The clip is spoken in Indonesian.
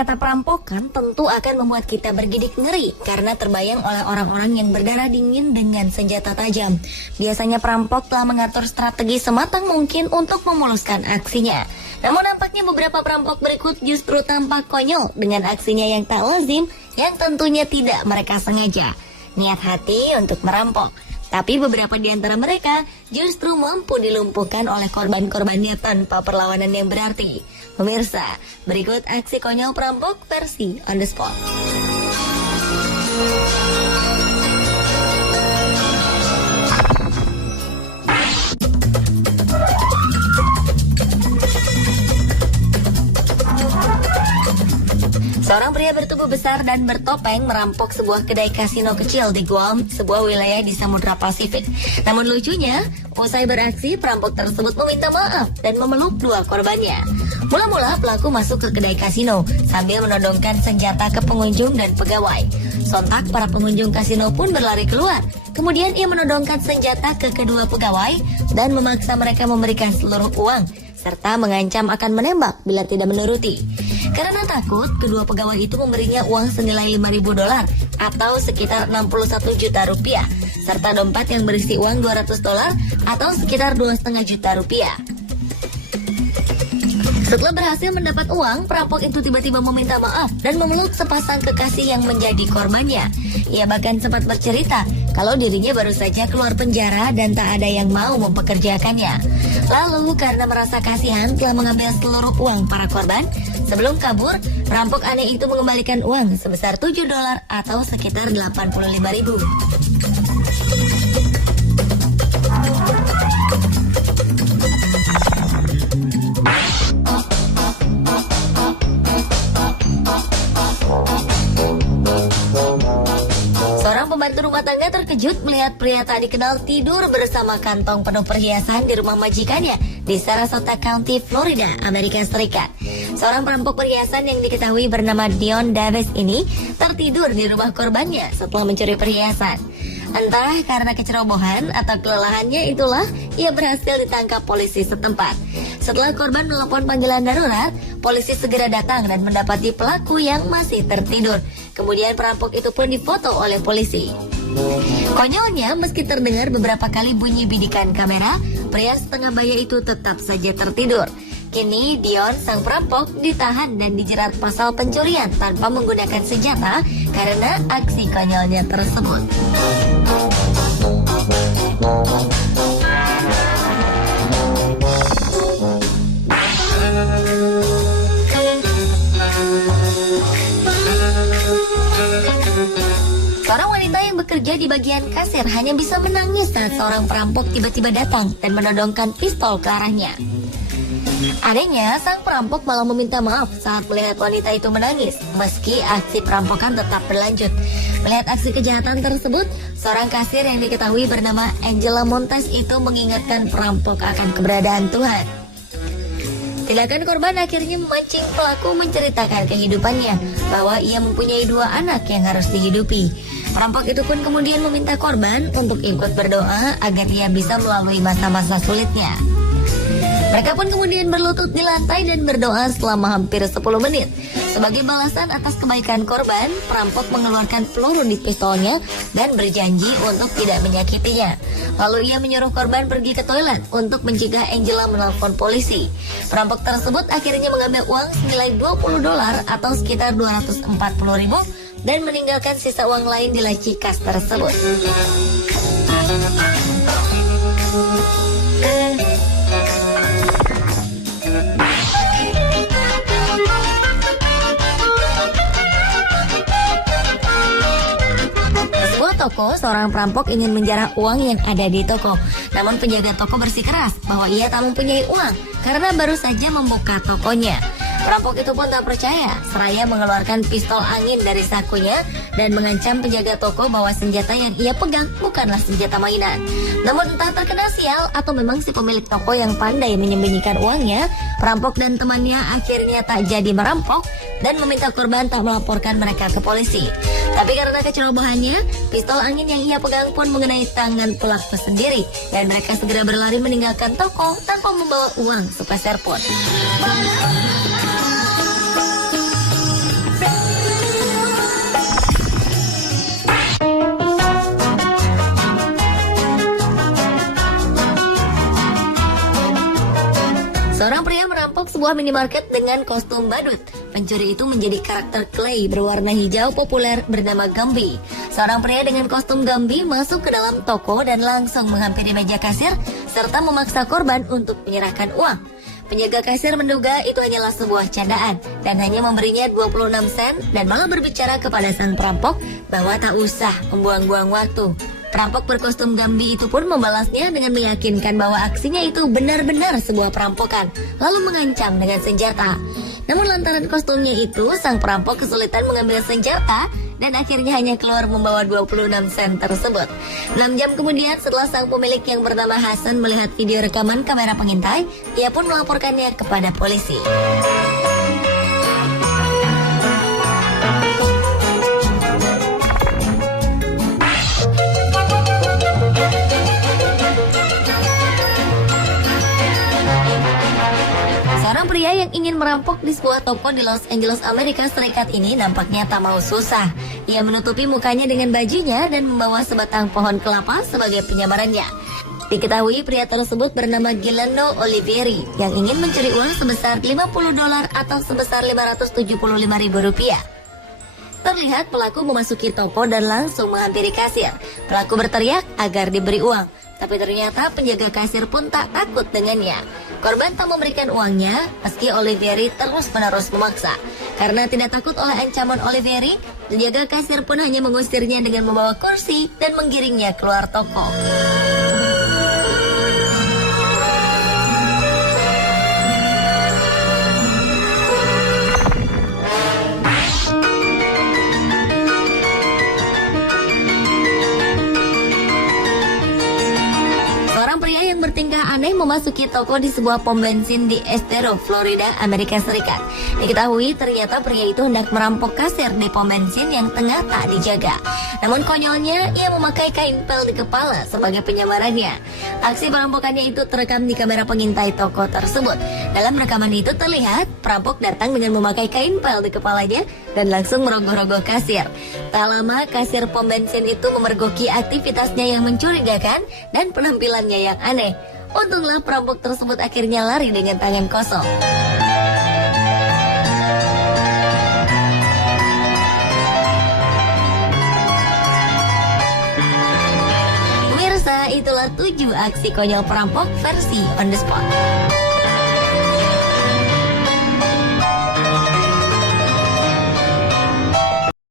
kata perampokan tentu akan membuat kita bergidik ngeri karena terbayang oleh orang-orang yang berdarah dingin dengan senjata tajam. Biasanya perampok telah mengatur strategi sematang mungkin untuk memuluskan aksinya. Namun nampaknya beberapa perampok berikut justru tampak konyol dengan aksinya yang tak lazim yang tentunya tidak mereka sengaja niat hati untuk merampok. Tapi beberapa di antara mereka justru mampu dilumpuhkan oleh korban-korbannya tanpa perlawanan yang berarti. Pemirsa, berikut aksi konyol perampok versi on the spot. Seorang pria bertubuh besar dan bertopeng merampok sebuah kedai kasino kecil di Guam, sebuah wilayah di Samudra Pasifik. Namun lucunya, usai beraksi, perampok tersebut meminta maaf dan memeluk dua korbannya. Mula-mula pelaku masuk ke kedai kasino sambil menodongkan senjata ke pengunjung dan pegawai. Sontak para pengunjung kasino pun berlari keluar. Kemudian ia menodongkan senjata ke kedua pegawai dan memaksa mereka memberikan seluruh uang, serta mengancam akan menembak bila tidak menuruti. Karena takut, kedua pegawai itu memberinya uang senilai $5.000 atau sekitar 61 juta rupiah, serta dompet yang berisi uang $200 atau sekitar 2,5 juta rupiah. Setelah berhasil mendapat uang, perampok itu tiba-tiba meminta maaf dan memeluk sepasang kekasih yang menjadi korbannya. Ia bahkan sempat bercerita kalau dirinya baru saja keluar penjara dan tak ada yang mau mempekerjakannya. Lalu karena merasa kasihan telah mengambil seluruh uang para korban. Sebelum kabur, perampok aneh itu mengembalikan uang sebesar $7 atau sekitar 85.000. Seorang pembantu rumah tangga terkejut melihat pria tak dikenal tidur bersama kantong penuh perhiasan di rumah majikannya di Sarasota County, Florida, Amerika Serikat. Seorang perampok perhiasan yang diketahui bernama Dion Davis ini tertidur di rumah korbannya setelah mencuri perhiasan. Entah karena kecerobohan atau kelelahannya itulah ia berhasil ditangkap polisi setempat. Setelah korban menelpon panggilan darurat, polisi segera datang dan mendapati pelaku yang masih tertidur. Kemudian perampok itu pun difoto oleh polisi. Konyolnya, meski terdengar beberapa kali bunyi bidikan kamera, pria setengah baya itu tetap saja tertidur. Kini Dion, sang perampok, ditahan dan dijerat pasal pencurian tanpa menggunakan senjata karena aksi konyolnya tersebut. Seorang wanita yang bekerja di bagian kasir hanya bisa menangis saat seorang perampok tiba-tiba datang dan menodongkan pistol ke arahnya. Anehnya, sang perampok malah meminta maaf saat melihat wanita itu menangis, meski aksi perampokan tetap berlanjut. Melihat aksi kejahatan tersebut, seorang kasir yang diketahui bernama Angela Montes itu mengingatkan perampok akan keberadaan Tuhan. Tindakan korban akhirnya memancing pelaku menceritakan kehidupannya, bahwa ia mempunyai 2 anak yang harus dihidupi. Perampok itu pun kemudian meminta korban untuk ikut berdoa agar ia bisa melalui masa-masa sulitnya. Mereka pun kemudian berlutut di lantai dan berdoa selama hampir 10 menit. Sebagai balasan atas kebaikan korban, perampok mengeluarkan peluru di pistolnya dan berjanji untuk tidak menyakitinya. Lalu ia menyuruh korban pergi ke toilet untuk mencegah Angela menelpon polisi. Perampok tersebut akhirnya mengambil uang senilai $20 atau sekitar 240.000 dan meninggalkan sisa uang lain di laci kas tersebut. Toko, seorang perampok ingin menjarah uang yang ada di toko. Namun penjaga toko bersikeras bahwa ia tak mempunyai uang karena baru saja membuka tokonya. Perampok itu pun tak percaya, seraya mengeluarkan pistol angin dari sakunya dan mengancam penjaga toko bahwa senjata yang ia pegang bukanlah senjata mainan. Namun entah terkena sial atau memang si pemilik toko yang pandai menyembunyikan uangnya, perampok dan temannya akhirnya tak jadi merampok dan meminta korban tak melaporkan mereka ke polisi. Tapi karena kecerobohannya, pistol angin yang ia pegang pun mengenai tangan pelaku sendiri dan mereka segera berlari meninggalkan toko tanpa membawa uang sepeser pun. sebuah minimarket dengan kostum badut. Pencuri itu menjadi karakter Clay berwarna hijau populer bernama Gumby. Seorang pria dengan kostum Gumby masuk ke dalam toko dan langsung menghampiri meja kasir serta memaksa korban untuk menyerahkan uang. Penjaga kasir menduga itu hanyalah sebuah candaan dan hanya memberinya 26 sen dan malah berbicara kepada sang perampok bahwa tak usah membuang-buang waktu. Perampok berkostum Gumby itu pun membalasnya dengan meyakinkan bahwa aksinya itu benar-benar sebuah perampokan, lalu mengancam dengan senjata. Namun lantaran kostumnya itu, sang perampok kesulitan mengambil senjata dan akhirnya hanya keluar membawa 26 sen tersebut. 6 jam kemudian setelah sang pemilik yang bernama Hasan melihat video rekaman kamera pengintai, ia pun melaporkannya kepada polisi. Seorang pria yang ingin merampok di sebuah toko di Los Angeles, Amerika Serikat ini nampaknya tak mau susah. Ia menutupi mukanya dengan bajunya dan membawa sebatang pohon kelapa sebagai penyamarannya. Diketahui pria tersebut bernama Gilando Olivieri yang ingin mencuri uang sebesar $50 atau sebesar Rp575.000. Terlihat pelaku memasuki toko dan langsung menghampiri kasir. Pelaku berteriak agar diberi uang, tapi ternyata penjaga kasir pun tak takut dengannya. Korban tak memberikan uangnya meski Olivieri terus-menerus memaksa. Karena tidak takut oleh ancaman Olivieri, penjaga kasir pun hanya mengusirnya dengan membawa kursi dan menggiringnya keluar toko. Bertingkah aneh memasuki toko di sebuah pom bensin di Estero, Florida, Amerika Serikat. Diketahui ternyata pria itu hendak merampok kasir di pom bensin yang tengah tak dijaga. Namun konyolnya, ia memakai kain pel di kepala sebagai penyamarannya. Aksi perampokannya itu terekam di kamera pengintai toko tersebut. Dalam rekaman itu terlihat perampok datang dengan memakai kain pel di kepalanya dan langsung merogoh-rogoh kasir. Tak lama kasir pom bensin itu memergoki aktivitasnya yang mencurigakan dan penampilannya yang aneh. Untunglah perampok tersebut akhirnya lari dengan tangan kosong. Pemirsa, itulah 7 aksi konyol perampok versi On The Spot.